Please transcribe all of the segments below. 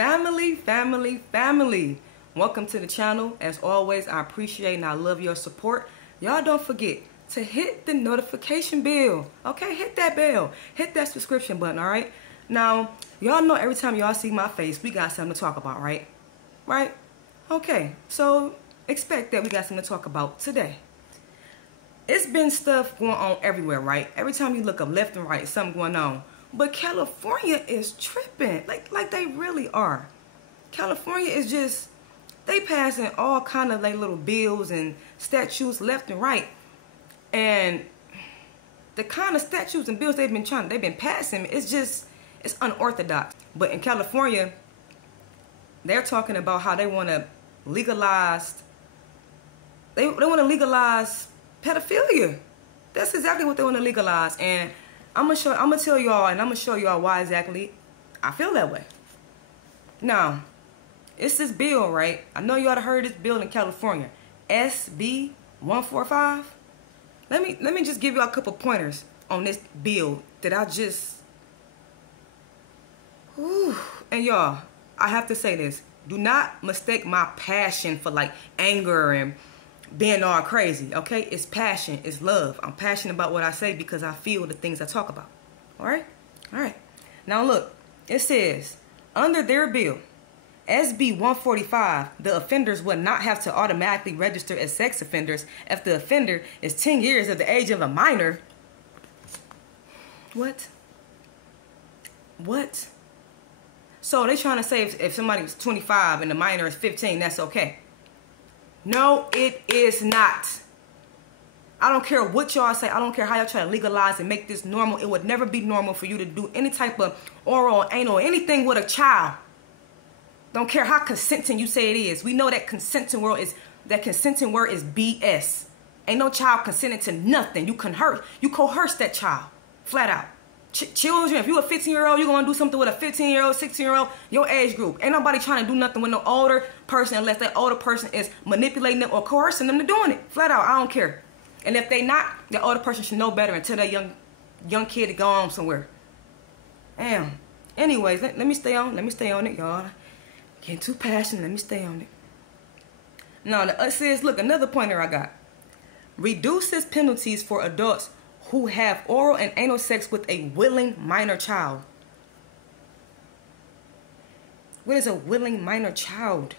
Family. Welcome to the channel. As always, I appreciate and I love your support. Y'all don't forget to hit the notification bell. Okay, hit that bell. Hit that subscription button, all right? Now, y'all know every time y'all see my face, we got something to talk about, right? Right? Okay, so expect that we got something to talk about today. It's been stuff going on everywhere, right? Every time you look up left and right, something going on. But California is tripping, like they really are. California is just, they passing all kind of like little bills and statutes left and right. And the kind of statutes and bills they've been passing, it's unorthodox. But in California, they're talking about how they want to legalize, they want to legalize pedophilia. That's exactly what they want to legalize. And I'm gonna tell y'all, and I'm gonna show y'all why exactly I feel that way. Now, it's this bill, right? I know y'all heard this bill in California, SB 145. Let me just give y'all a couple pointers on this bill that I just, and y'all, I have to say this: do not mistake my passion for like anger and being all crazy, okay? It's passion, it's love. I'm passionate about what I say because I feel the things I talk about. All right? All right. Now look, it says, under their bill, SB 145, the offenders would not have to automatically register as sex offenders if the offender is 10 years of the age of a minor. What? What? So they trying to say if somebody was 25 and the minor is 15, that's okay. No, it is not. I don't care what y'all say. I don't care how y'all try to legalize and make this normal. It would never be normal for you to do any type of oral, anal, anything with a child. Don't care how consenting you say it is. We know that consenting word is BS. Ain't no child consenting to nothing. You coerce that child, flat out. Children, if you a 15-year-old, you're going to do something with a 15-year-old, 16-year-old, your age group. Ain't nobody trying to do nothing with no older person unless that older person is manipulating them or coercing them to doing it. Flat out, I don't care. And if they not, the older person should know better and tell that young kid to go on somewhere. Damn. Anyways, let me stay on it, y'all. Getting too passionate, let me stay on it. Now, it says, look, another pointer I got. Reduces penalties for adults who have oral and anal sex with a willing minor child. What is a willing minor child?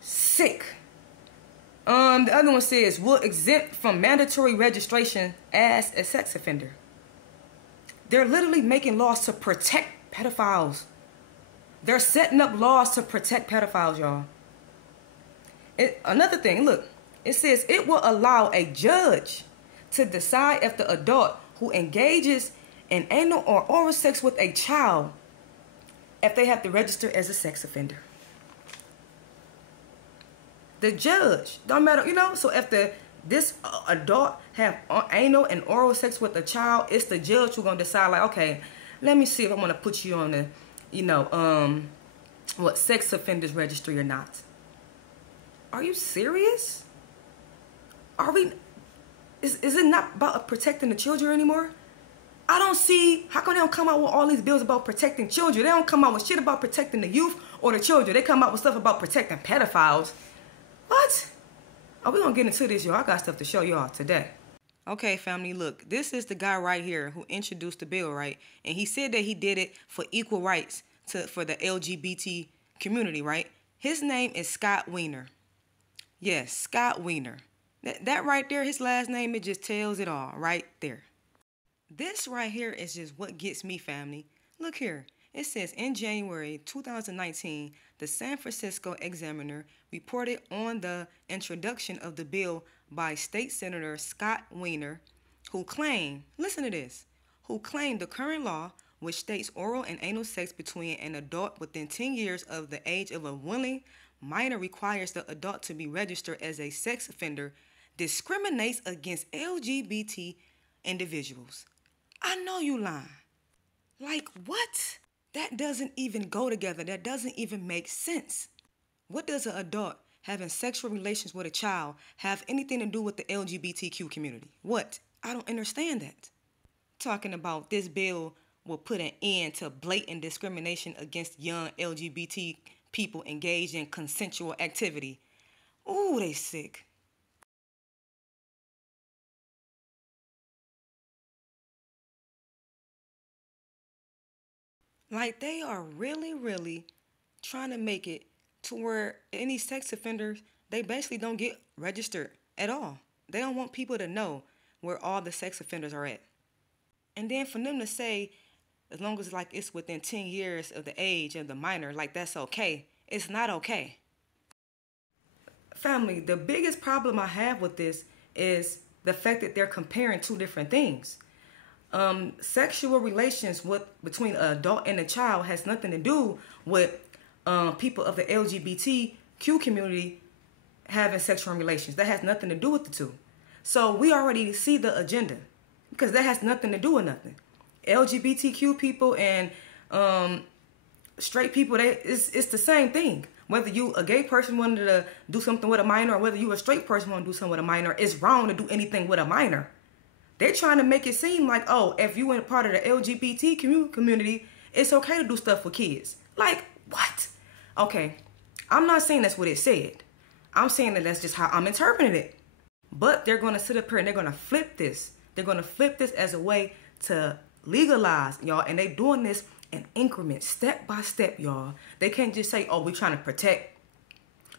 Sick. The other one says, will exempt from mandatory registration as a sex offender. They're literally making laws to protect pedophiles. They're setting up laws to protect pedophiles, y'all. Another thing, look, it says it will allow a judge to decide if the adult who engages in anal or oral sex with a child, if they have to register as a sex offender. The judge, don't matter, so if this adult have anal and oral sex with a child, it's the judge who's going to decide, like, okay, let me see if I want to put you on the, sex offenders registry or not. Are you serious? Is it not about protecting the children anymore? I don't see, how come they don't come out with all these bills about protecting children? They don't come out with shit about protecting the youth or the children. They come out with stuff about protecting pedophiles. What? Oh, we're going to get into this, y'all. I got stuff to show y'all today. Okay, family, look. This is the guy right here who introduced the bill, right? And he said that he did it for equal rights for the LGBT community, right? His name is Scott Wiener. Yes, Scott Wiener. That right there, his last name, it just tells it all right there. This right here is just what gets me, family. Look here. It says in January 2019, the San Francisco Examiner reported on the introduction of the bill by State Senator Scott Wiener, who claimed, listen to this, who claimed the current law, which states oral and anal sex between an adult within 10 years of the age of a willing minor requires the adult to be registered as a sex offender, discriminates against LGBT individuals. I know you lying. Like, what? That doesn't even go together. That doesn't even make sense. What does an adult having sexual relations with a child have anything to do with the LGBTQ community? What? I don't understand that. Talking about this bill will put an end to blatant discrimination against young LGBT people engaged in consensual activity. Ooh, they sick. Like, they are really, really trying to make it to where any sex offenders, they basically don't get registered at all. They don't want people to know where all the sex offenders are at. And then for them to say, as long as like it's within 10 years of the age of the minor, like that's okay. It's not okay. Family, the biggest problem I have with this is the fact that they're comparing two different things. Sexual relations between an adult and a child has nothing to do with people of the LGBTQ community having sexual relations. That has nothing to do with the two. So we already see the agenda, because that has nothing to do with nothing. LGBTQ people and straight people, it's the same thing. Whether you a gay person wanted to do something with a minor, or whether you a straight person want to do something with a minor, it's wrong to do anything with a minor. They're trying to make it seem like, oh, if you went part of the LGBT community, it's okay to do stuff with kids. Like, what? Okay, I'm not saying that's what it said. I'm saying that that's just how I'm interpreting it. But they're going to sit up here and they're going to flip this. They're going to flip this as a way to legalize, y'all. And they're doing this in increments, step by step, y'all. They can't just say, oh, we're trying to protect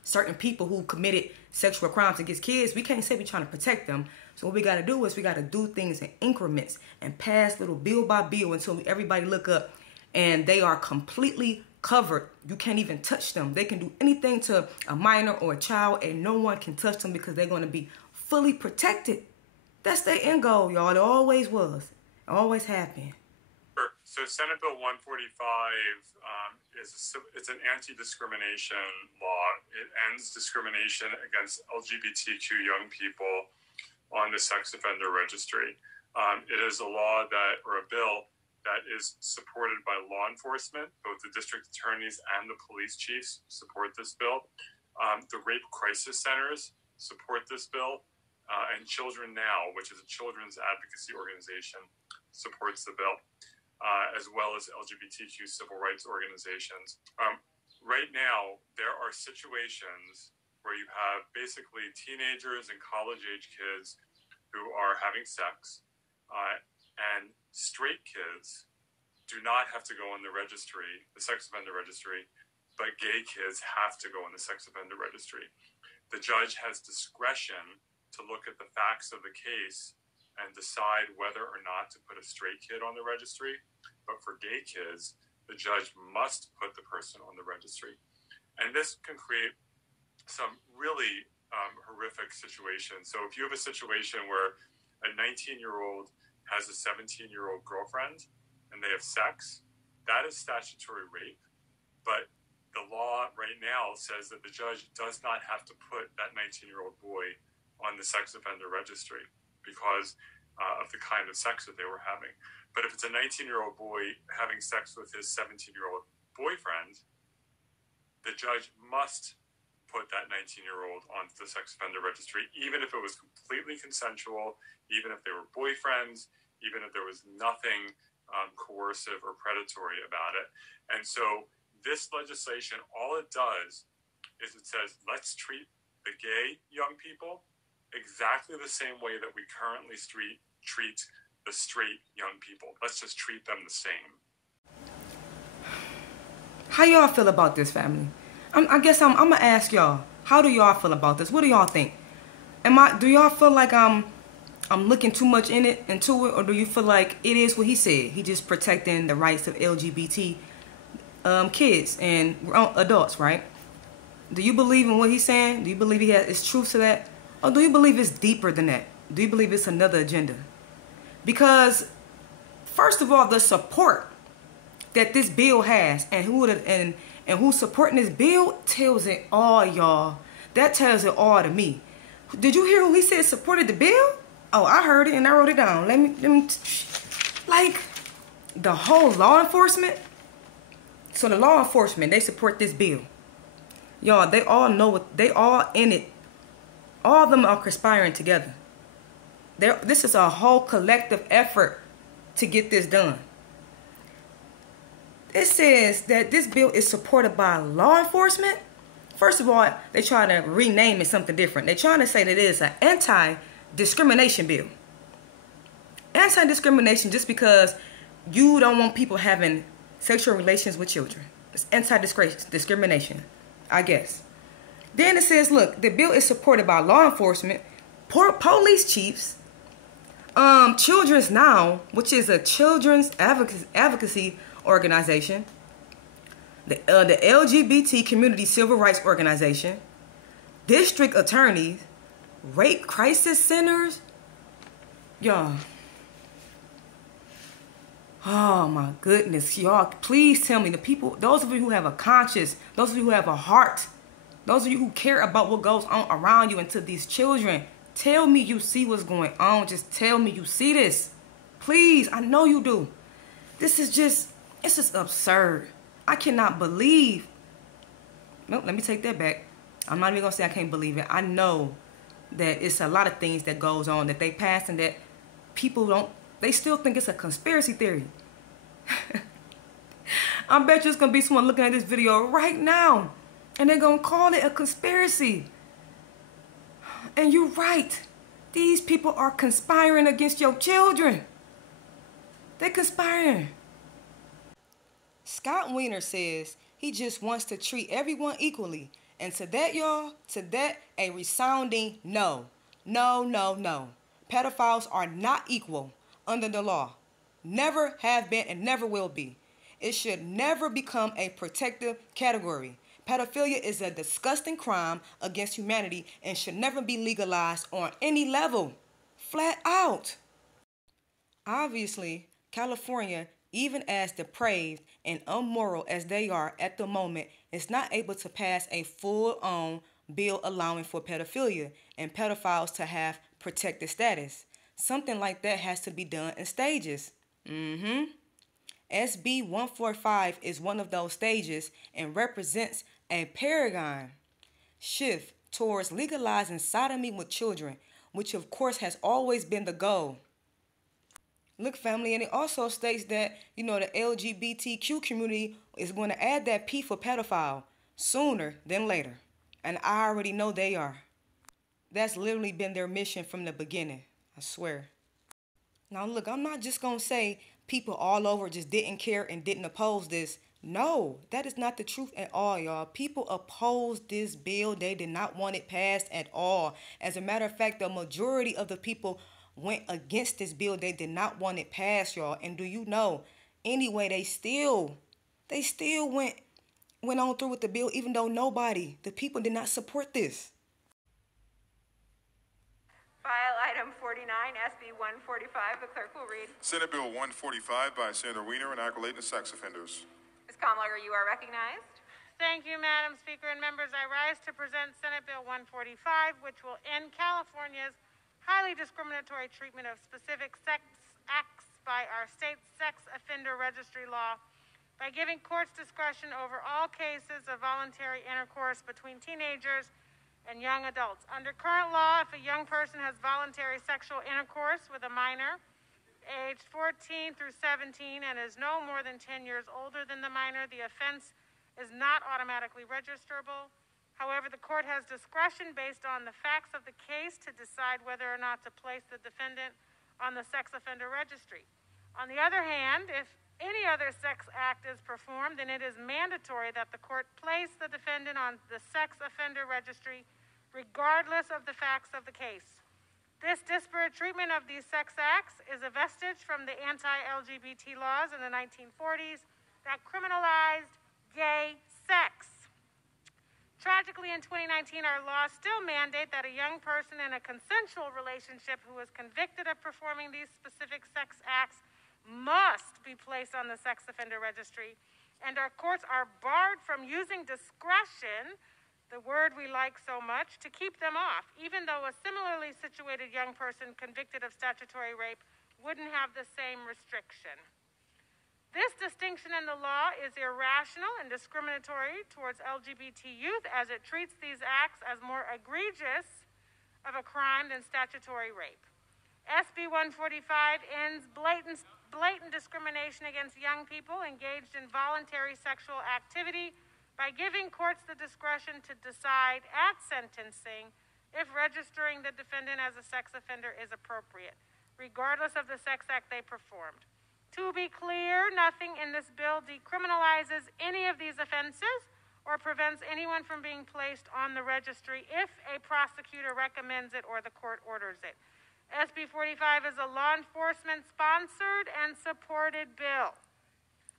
certain people who committed sexual crimes against kids. We can't say we're trying to protect them. So what we got to do is we got to do things in increments and pass little bill by bill until everybody look up and they are completely covered. You can't even touch them. They can do anything to a minor or a child and no one can touch them because they're going to be fully protected. That's their end goal, y'all. It always was. It always have been. So Senate Bill 145 it's an anti-discrimination law. It ends discrimination against LGBTQ young people on the sex offender registry. It is a law or a bill that is supported by law enforcement. Both the district attorneys and the police chiefs support this bill. The rape crisis centers support this bill. And Children Now, which is a children's advocacy organization, supports the bill, as well as LGBTQ civil rights organizations. Right now, there are situations where you have basically teenagers and college-age kids who are having sex, and straight kids do not have to go on the registry, the sex offender registry, but gay kids have to go on the sex offender registry. The judge has discretion to look at the facts of the case and decide whether or not to put a straight kid on the registry. But for gay kids, the judge must put the person on the registry. And this can create some really horrific situations. So if you have a situation where a 19-year-old has a 17-year-old girlfriend and they have sex, that is statutory rape. But the law right now says that the judge does not have to put that 19-year-old boy on the sex offender registry because of the kind of sex that they were having. But if it's a 19-year-old boy having sex with his 17-year-old boyfriend, the judge must put that 19-year-old onto the sex offender registry, even if it was completely consensual, even if they were boyfriends, even if there was nothing coercive or predatory about it. And so this legislation, all it does is it says, let's treat the gay young people exactly the same way that we currently treat the straight young people. Let's just treat them the same. How y'all feel about this, family? I guess I'm gonna ask y'all. How do y'all feel about this? What do y'all think? Do y'all feel like I'm looking too much into it, or do you feel like it is what he said? He just protecting the rights of LGBT kids and adults, right? Do you believe in what he's saying? Do you believe it's truth to that? Or do you believe it's deeper than that? Do you believe it's another agenda? Because, first of all, the support that this bill has and who's supporting this bill tells it all, y'all. That tells it all to me. Did you hear who he said supported the bill? Oh, I heard it and I wrote it down. Let me like the whole law enforcement. So the law enforcement, they support this bill. Y'all, they all know what they all in it. All of them are conspiring together. This is a whole collective effort to get this done. It says that this bill is supported by law enforcement. First of all, they try to rename it something different. They're trying to say that it is an anti-discrimination bill. Anti-discrimination just because you don't want people having sexual relations with children. It's anti-discrimination, I guess. Then it says, look, the bill is supported by law enforcement, police chiefs, Children's Now, which is a children's advocacy organization, the LGBT community civil rights organization, district attorneys, rape crisis centers. Y'all. Oh my goodness, y'all, please tell me, the people, those of you who have a conscience, those of you who have a heart, those of you who care about what goes on around you and to these children, tell me you see what's going on. Just tell me you see this. Please, I know you do. This is just, it's just absurd. I cannot believe. Nope, let me take that back. I'm not even going to say I can't believe it. I know that it's a lot of things that goes on that they pass and that people don't, they still think it's a conspiracy theory. I bet you it's going to be someone looking at this video right now and they're going to call it a conspiracy. And you're right. These people are conspiring against your children. They're conspiring. Scott Wiener says he just wants to treat everyone equally. And to that, y'all, to that, a resounding no. No, no, no. Pedophiles are not equal under the law. Never have been and never will be. It should never become a protective category. Pedophilia is a disgusting crime against humanity and should never be legalized on any level. Flat out. Obviously, California, even as depraved and immoral as they are at the moment, is not able to pass a full-on bill allowing for pedophilia and pedophiles to have protected status. Something like that has to be done in stages. SB 145 is one of those stages and represents a paradigm shift towards legalizing sodomy with children, which of course has always been the goal. Look, family, and it also states that, you know, the LGBTQ community is going to add that P for pedophile sooner than later. And I already know they are. That's literally been their mission from the beginning, I swear. Now, look, I'm not just going to say people all over just didn't care and didn't oppose this. No, that is not the truth at all, y'all. People opposed this bill. They did not want it passed at all. As a matter of fact, the majority of the people went against this bill. They did not want it passed, y'all. And do you know, anyway, they still went on through with the bill, even though the people did not support this. File item 49, SB 145. The clerk will read. Senate Bill 145 by Senator Wiener and Accolade Sex Offenders. Ms. Kamlager, you are recognized. Thank you, Madam Speaker and members. I rise to present Senate Bill 145, which will end California's highly discriminatory treatment of specific sex acts by our state's sex offender registry law by giving courts discretion over all cases of voluntary intercourse between teenagers and young adults. Under current law, if a young person has voluntary sexual intercourse with a minor aged 14 through 17 and is no more than 10 years older than the minor, the offense is not automatically registerable. However, the court has discretion based on the facts of the case to decide whether or not to place the defendant on the sex offender registry. On the other hand, if any other sex act is performed, then it is mandatory that the court place the defendant on the sex offender registry regardless of the facts of the case. This disparate treatment of these sex acts is a vestige from the anti-LGBT laws in the 1940s that criminalized gay sex. Tragically, in 2019, our laws still mandate that a young person in a consensual relationship who is convicted of performing these specific sex acts must be placed on the sex offender registry, and our courts are barred from using discretion, the word we like so much, to keep them off, even though a similarly situated young person convicted of statutory rape wouldn't have the same restriction. This distinction in the law is irrational and discriminatory towards LGBT youth, as it treats these acts as more egregious of a crime than statutory rape. SB 145 ends blatant blatant discrimination against young people engaged in voluntary sexual activity by giving courts the discretion to decide at sentencing if registering the defendant as a sex offender is appropriate, regardless of the sex act they performed. To be clear, nothing in this bill decriminalizes any of these offenses or prevents anyone from being placed on the registry if a prosecutor recommends it or the court orders it. SB 45 is a law enforcement sponsored and supported bill.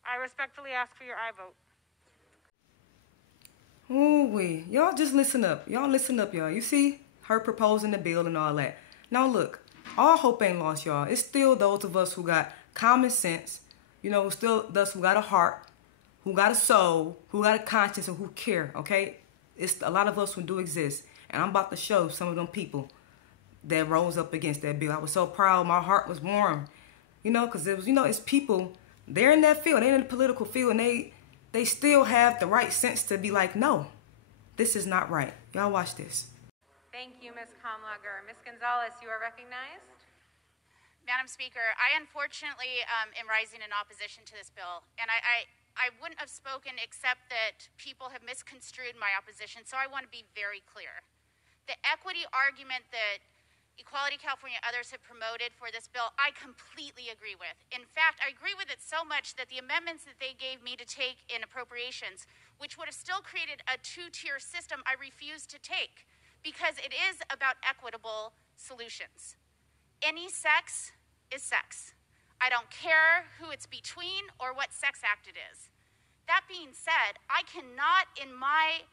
I respectfully ask for your aye vote. Ooh-wee. Y'all just listen up. Y'all listen up, y'all. You see her proposing the bill and all that. Now look, all hope ain't lost, y'all. It's still those of us who got common sense, you know, still those who got a heart, who got a soul, who got a conscience, and who care, okay? It's a lot of us who do exist. And I'm about to show some of them people that rose up against that bill. I was so proud. My heart was warm, you know, because it was, you know, it's people, they're in that field, they're in the political field, and they still have the right sense to be like, no, this is not right. Y'all watch this. Thank you, Ms. Kamlager. Ms. Gonzalez, you are recognized. Madam Speaker, I unfortunately am rising in opposition to this bill, and I wouldn't have spoken except that people have misconstrued my opposition, so I want to be very clear. The equity argument that Equality California and others have promoted for this bill, I completely agree with. In fact, I agree with it so much that the amendments that they gave me to take in appropriations, which would have still created a two-tier system, I refuse to take because it is about equitable solutions. Any sex is sex. I don't care who it's between or what sex act it is. That being said, I cannot in my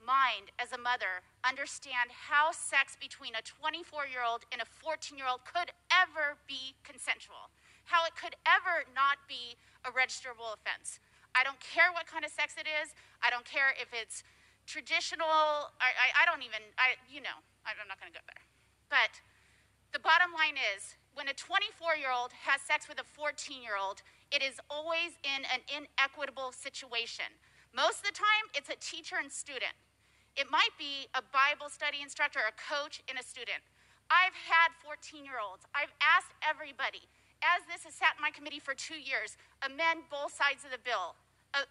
mind as a mother understand how sex between a 24-year-old and a 14-year-old could ever be consensual, how it could ever not be a registerable offense. I don't care what kind of sex it is. I don't care if it's traditional. I'm not going to go there. But the bottom line is, when a 24-year-old has sex with a 14-year-old, it is always in an inequitable situation. Most of the time, it's a teacher and student. It might be a Bible study instructor, a coach, and a student. I've had 14-year-olds. I've asked everybody, as this has sat in my committee for 2 years, amend both sides of the bill.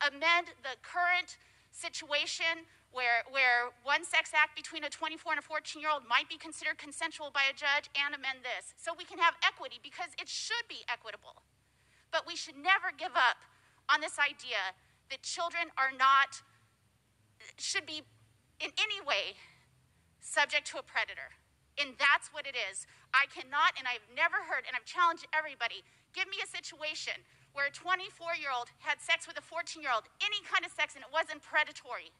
Amend the current situation where one sex act between a 24 and a 14-year-old might be considered consensual by a judge, and amend this so we can have equity, because it should be equitable. But we should never give up on this idea that children should be in any way subject to a predator. And that's what it is. I cannot, and I've never heard, and I've challenged everybody, give me a situation where a 24-year-old had sex with a 14-year-old, any kind of sex, and it wasn't predatory.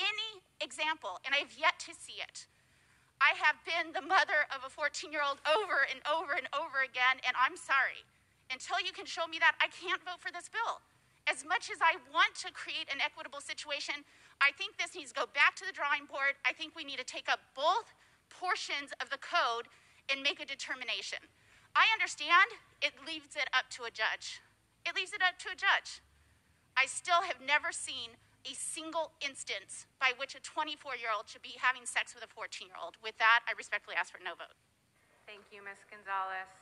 Any example, and I've yet to see it. I have been the mother of a 14-year-old over and over and over again, and I'm sorry. Until you can show me that, I can't vote for this bill. As much as I want to create an equitable situation, I think this needs to go back to the drawing board. I think we need to take up both portions of the code and make a determination. I understand it leaves it up to a judge. It leaves it up to a judge. I still have never seen a single instance by which a 24-year-old should be having sex with a 14-year-old. With that, I respectfully ask for no vote. Thank you, Ms. Gonzalez.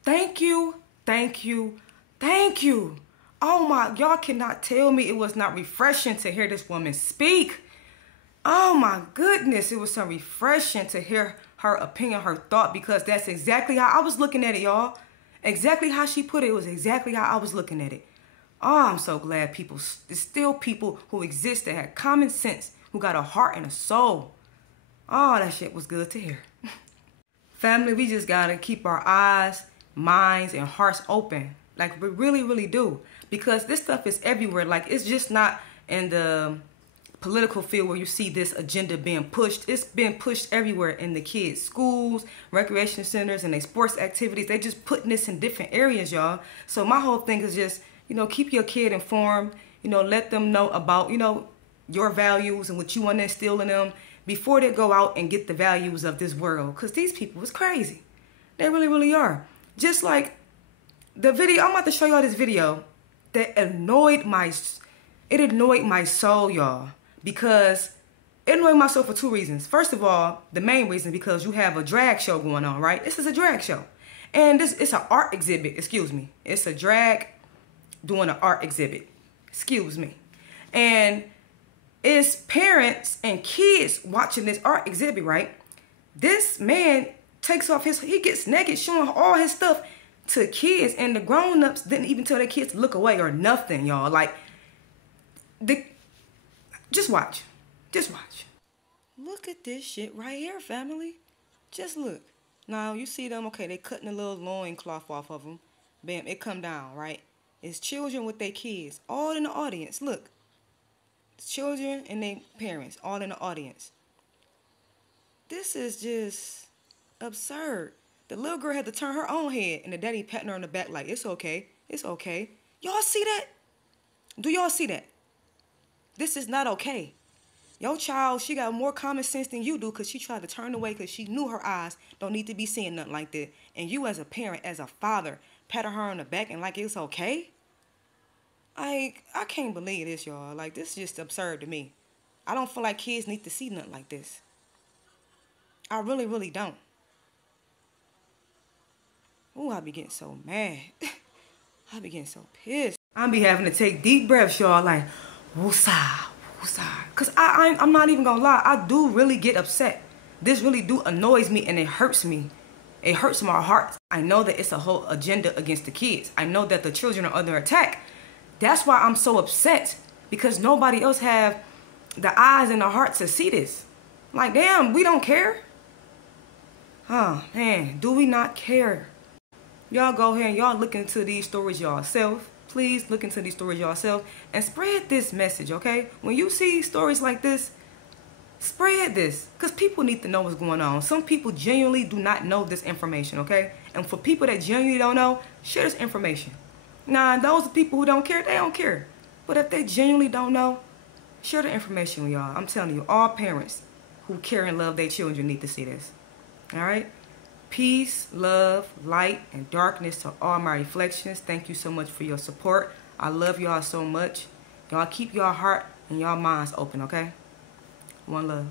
Thank you, thank you, thank you. Oh my, y'all cannot tell me it was not refreshing to hear this woman speak. Oh my goodness, it was so refreshing to hear her opinion, her thought, because that's exactly how I was looking at it, y'all. Exactly how she put it was exactly how I was looking at it. Oh, I'm so glad there's still people who exist that have common sense, who got a heart and a soul. Oh, that shit was good to hear. Family, we just gotta keep our eyes, minds, and hearts open. Like, we really, really do. Because this stuff is everywhere. Like, it's just not in the political field where you see this agenda being pushed. It's been pushed everywhere in the kids' schools, recreation centers, and their sports activities. They just putting this in different areas, y'all. So my whole thing is just, you know, keep your kid informed. You know, let them know about, you know, your values and what you want to instill in them before they go out and get the values of this world. Because these people is crazy. They really, really are. Just like the video, I'm about to show y'all this video that annoyed my soul, y'all. Because it annoyed my soul for two reasons. First of all, the main reason, because you have a drag show going on, right? This is a drag show. And it's an art exhibit, excuse me. It's a drag doing an art exhibit, excuse me. And it's parents and kids watching this art exhibit, right? This man takes off he gets naked, showing all his stuff to kids, and the grown-ups didn't even tell their kids to look away or nothing, y'all. Like, just watch. Just watch. Look at this shit right here, family. Just look. Now, you see them, okay, they cutting a little loincloth off of them. Bam, it come down, right? It's children with their kids, all in the audience. Look. It's children and their parents, all in the audience. This is just absurd. The little girl had to turn her own head, and the daddy patting her on the back like, it's okay, it's okay. Y'all see that? Do y'all see that? This is not okay. Your child, she got more common sense than you do, because she tried to turn away because she knew her eyes don't need to be seeing nothing like that. And you as a parent, as a father, patting her on the back and like it's okay? I can't believe this, y'all. Like, this is just absurd to me. I don't feel like kids need to see nothing like this. I really, really don't. Ooh, I be getting so mad. I be getting so pissed. I be having to take deep breaths, y'all, like, woosah, woosah. Because I'm not even gonna lie, I do really get upset. This really do annoys me, and it hurts me. It hurts my heart. I know that it's a whole agenda against the kids. I know that the children are under attack. That's why I'm so upset, because nobody else have the eyes and the heart to see this. Like, damn, we don't care? Oh, man, do we not care? Y'all go ahead and y'all look into these stories yourself. Please look into these stories yourself and spread this message, okay? When you see stories like this, spread this, because people need to know what's going on. Some people genuinely do not know this information, okay? And for people that genuinely don't know, share this information. Now, those people who don't care, they don't care. But if they genuinely don't know, share the information with y'all. I'm telling you, all parents who care and love their children need to see this. All right? Peace, love, light, and darkness to all my reflections. Thank you so much for your support. I love y'all so much. Y'all keep your heart and y'all minds open, okay? One love.